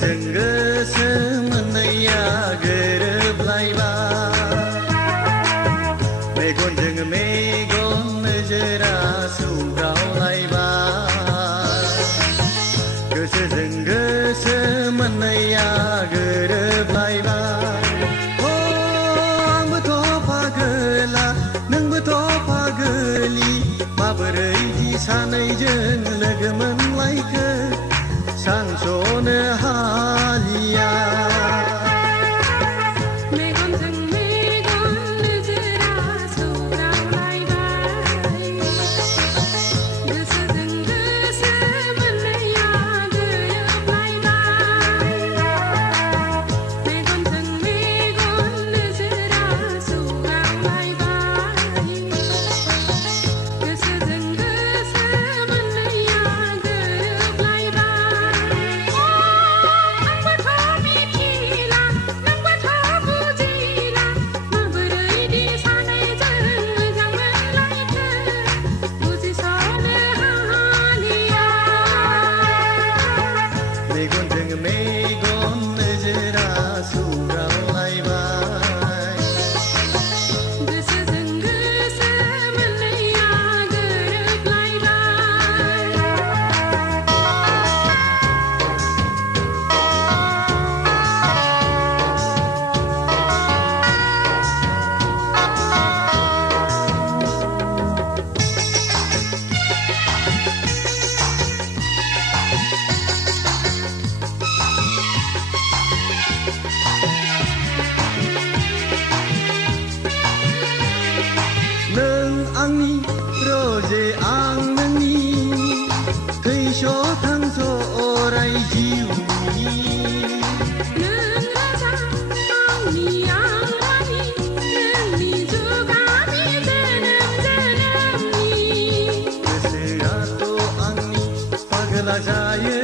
गोसोजों गोसो मोननैया गोरोबलायबाय मेगनजों मेगन नोजोरा सौग्रावलायबाय गोसोजों गोसो मोननैया गोरोबलायबाय आंबोथ' पागोला नोंबोथ' पागोलि माबोरै दि सानैजों लोगो मोनलायखो सानस'नो हालिया मेगनजों मेगन नोजोरा सौग्रावलायबाय गोसोजों गोसो मोननैया गोरोबलायबाय मेगनजों मेगन नोजोरा सौग्रावलायबाय गोसोजों गोसो मोननैया मेगनजों मेगन नोजोरा सौग्रावलायबाय गोसोजों गोसो मोननैया गोरोबलायबाय नों आंनि रजे आं नोंनि थैस' थांस' अराय जिउनि नों राजा आंनि आं रानि नोंनि जुगानि जोनोम जोनोमनि गोसोआथ' आंनि पागला जायो